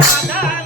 Yeah.